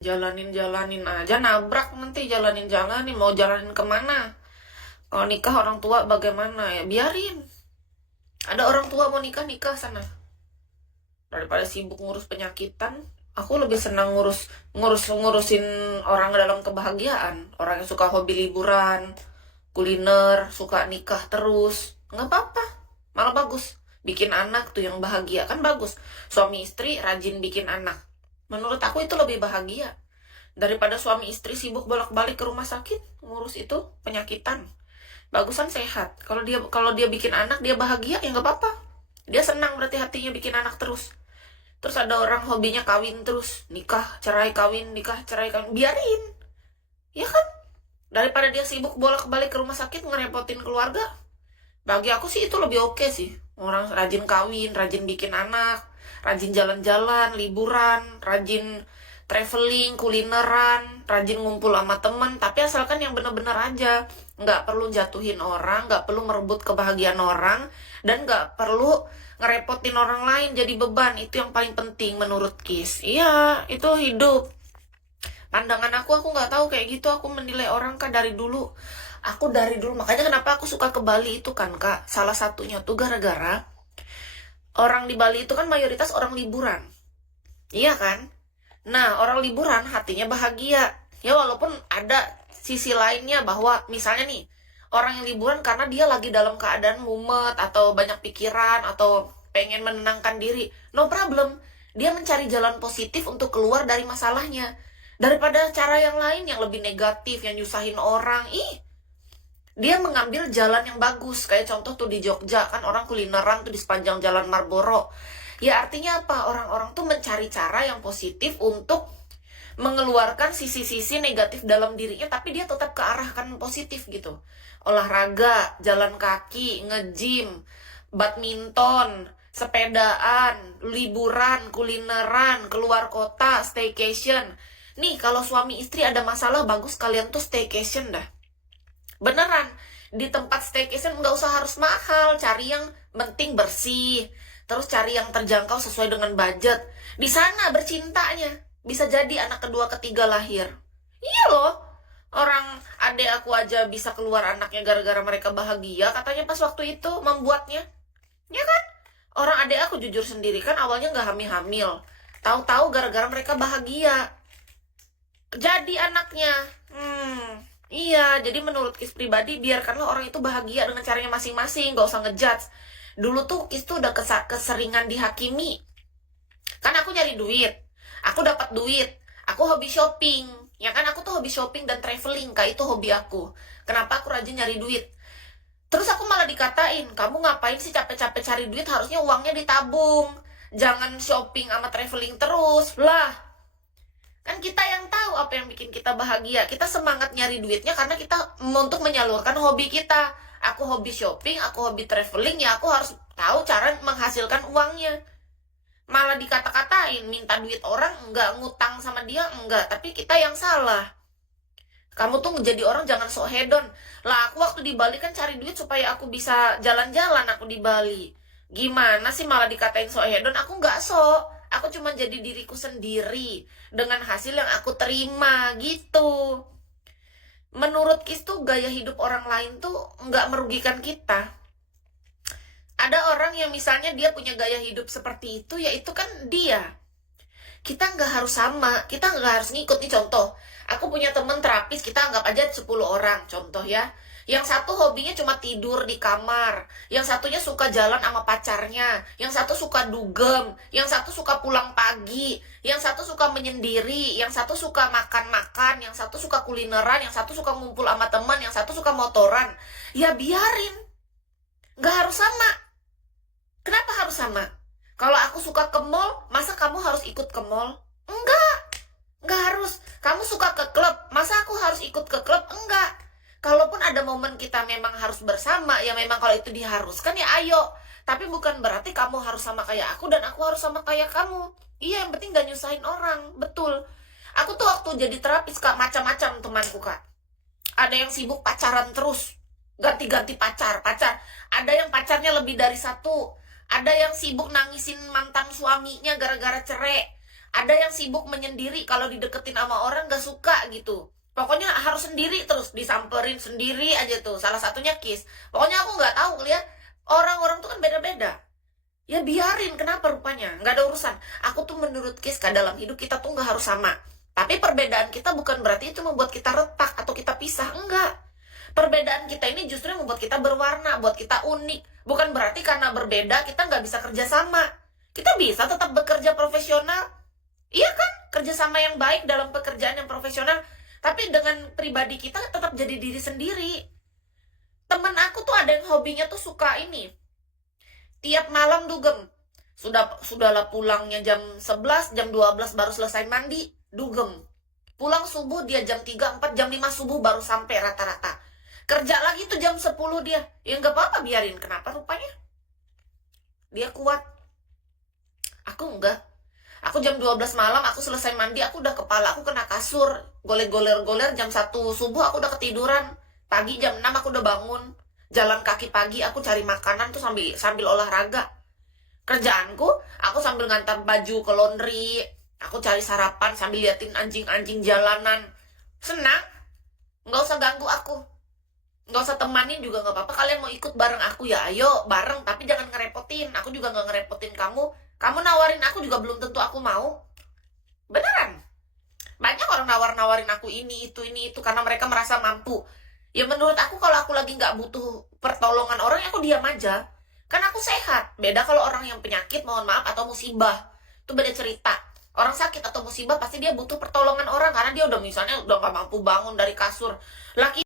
Jalanin-jalanin aja nabrak nanti, jalanin-jalanin mau jalanin kemana? Kalau nikah orang tua bagaimana ya, biarin. Ada orang tua mau nikah, nikah sana. Daripada sibuk ngurus penyakitan, aku lebih senang ngurusin orang dalam kebahagiaan. Orang yang suka hobi liburan, kuliner, suka nikah terus, nggak apa-apa, malah bagus. Bikin anak tuh yang bahagia kan bagus. Suami istri rajin bikin anak, menurut aku itu lebih bahagia daripada suami istri sibuk bolak-balik ke rumah sakit ngurus itu penyakitan. Bagusan sehat. Kalau dia bikin anak, dia bahagia ya nggak apa-apa. Dia senang, berarti hatinya bikin anak terus. Terus ada orang hobinya kawin terus, nikah cerai kawin, nikah cerai kawin, biarin, ya kan? Daripada dia sibuk bolak-balik ke rumah sakit ngerepotin keluarga. Bagi aku sih itu lebih oke sih. Orang rajin kawin, rajin bikin anak, rajin jalan-jalan, liburan, rajin traveling, kulineran, rajin ngumpul sama temen. Tapi asalkan yang bener-bener aja. Nggak perlu jatuhin orang, nggak perlu merebut kebahagiaan orang, dan nggak perlu ngerepotin orang lain jadi beban. Itu yang paling penting menurut Kis. Iya, itu hidup. Pandangan aku nggak tahu kayak gitu. Aku menilai orang Kak dari dulu. Aku dari dulu, makanya kenapa aku suka ke Bali itu kan Kak. Salah satunya tuh gara-gara orang di Bali itu kan mayoritas orang liburan. Iya kan? Nah, orang liburan hatinya bahagia. Ya walaupun ada sisi lainnya bahwa misalnya nih, orang yang liburan karena dia lagi dalam keadaan mumet atau banyak pikiran atau pengen menenangkan diri. No problem. Dia mencari jalan positif untuk keluar dari masalahnya. Daripada cara yang lain yang lebih negatif, yang nyusahin orang. Dia mengambil jalan yang bagus. Kayak contoh tuh di Jogja, kan orang kulineran tuh di sepanjang jalan Marlboro. Ya artinya apa? Orang-orang tuh mencari cara yang positif untuk mengeluarkan sisi-sisi negatif dalam dirinya, tapi dia tetap kearahkan positif gitu. Olahraga, jalan kaki, nge-gym, badminton, sepedaan, liburan, kulineran, keluar kota, staycation. Nih, kalau suami istri ada masalah, bagus kalian tuh staycation dah. Beneran, di tempat staycation nggak usah harus mahal, cari yang penting bersih, terus cari yang terjangkau sesuai dengan budget. Di sana bercintanya, bisa jadi anak kedua ketiga lahir. Iya loh, orang adek aku aja bisa keluar anaknya gara-gara mereka bahagia, katanya pas waktu itu membuatnya. Ya kan? Orang adek aku jujur sendiri kan awalnya nggak hamil-hamil. Tahu-tahu gara-gara mereka bahagia. Jadi anaknya. Iya, jadi menurut Kis pribadi, biarkanlah orang itu bahagia dengan caranya masing-masing, gak usah ngejudge. Dulu tuh Kis tuh udah keseringan dihakimi. Kan aku nyari duit, aku dapat duit, aku hobi shopping. Ya kan, aku tuh hobi shopping dan traveling, Kak, itu hobi aku. Kenapa aku rajin nyari duit? Terus aku malah dikatain, kamu ngapain sih capek-capek cari duit, harusnya uangnya ditabung. Jangan shopping sama traveling terus. Lah, kan kita yang tahu apa yang bikin kita bahagia. Kita semangat nyari duitnya karena kita untuk menyalurkan hobi kita. Aku hobi shopping, aku hobi traveling, ya aku harus tahu cara menghasilkan uangnya. Malah dikata-katain, minta duit orang, enggak, ngutang sama dia, enggak. Tapi kita yang salah. Kamu tuh menjadi orang jangan sok hedon. Lah aku waktu di Bali kan cari duit supaya aku bisa jalan-jalan aku di Bali. Gimana sih malah dikatain sok hedon? Aku nggak sok. Aku cuma jadi diriku sendiri dengan hasil yang aku terima gitu. Menurut Kis tuh gaya hidup orang lain tuh nggak merugikan kita. Ada orang yang misalnya dia punya gaya hidup seperti itu, yaitu kan dia. Kita nggak harus sama, kita nggak harus ngikut. Nih contoh, aku punya temen terapis, kita anggap aja 10 orang, contoh ya. Yang satu hobinya cuma tidur di kamar, yang satunya suka jalan sama pacarnya, yang satu suka dugem, yang satu suka pulang pagi, yang satu suka menyendiri, yang satu suka makan-makan, yang satu suka kulineran, yang satu suka ngumpul sama teman, yang satu suka motoran. Ya biarin, nggak harus sama. Kenapa harus sama? Kalau aku suka ke mall, masa kamu harus ikut ke mall? Enggak harus. Kamu suka ke klub, masa aku harus ikut ke klub? Enggak. Kalaupun ada momen kita memang harus bersama, ya memang kalau itu diharuskan ya ayo. Tapi bukan berarti kamu harus sama kayak aku dan aku harus sama kayak kamu. Iya, yang penting gak nyusahin orang. Betul. Aku tuh waktu jadi terapis, Kak, macam-macam temanku, Kak. Ada yang sibuk pacaran terus. Ganti-ganti pacar. Ada yang pacarnya lebih dari satu. Ada yang sibuk nangisin mantan suaminya gara-gara cerai. Ada yang sibuk menyendiri, kalau dideketin sama orang gak suka gitu. Pokoknya harus sendiri terus, disamperin sendiri aja tuh. Salah satunya Kiss. Pokoknya aku nggak tahu, lihat orang-orang tuh kan beda-beda. Ya biarin, kenapa rupanya? Nggak ada urusan. Aku tuh menurut Kiska, dalam hidup kita tuh nggak harus sama. Tapi perbedaan kita bukan berarti itu membuat kita retak atau kita pisah. Enggak. Perbedaan kita ini justru yang membuat kita berwarna, buat kita unik. Bukan berarti karena berbeda kita nggak bisa kerja sama. Kita bisa tetap bekerja profesional. Iya kan? Kerjasama yang baik dalam pekerjaan yang profesional. Tapi dengan pribadi kita tetap jadi diri sendiri. Temen aku tuh ada yang hobinya tuh suka ini. Tiap malam dugem. Sudahlah pulangnya jam 11, jam 12 baru selesai mandi, dugem. Pulang subuh dia jam 3, 4, jam 5 subuh baru sampai rata-rata. Kerja lagi tuh jam 10 dia. Ya nggak apa-apa, biarin. Kenapa rupanya? Dia kuat. Aku enggak. Aku jam 12 malam, aku selesai mandi, aku udah kepala aku kena kasur. Goler-goler jam 1 subuh aku udah ketiduran. Pagi jam 6 aku udah bangun. Jalan kaki pagi, aku cari makanan tuh sambil olahraga. Kerjaanku, aku sambil ngantar baju ke laundry. Aku cari sarapan sambil liatin anjing-anjing jalanan. Senang. Nggak usah ganggu aku. Nggak usah temanin juga nggak apa-apa. Kalian mau ikut bareng aku ya ayo bareng, tapi jangan ngerepotin. Aku juga nggak ngerepotin kamu. Kamu nawarin aku juga belum tentu aku mau. Beneran. Banyak orang nawarin aku ini itu karena mereka merasa mampu. Ya menurut aku kalau aku lagi nggak butuh pertolongan orang, aku diam aja. Kan aku sehat. Beda kalau orang yang penyakit, mohon maaf, atau musibah. Itu beda cerita. Orang sakit atau musibah pasti dia butuh pertolongan orang karena dia udah misalnya udah nggak mampu bangun dari kasur. Laki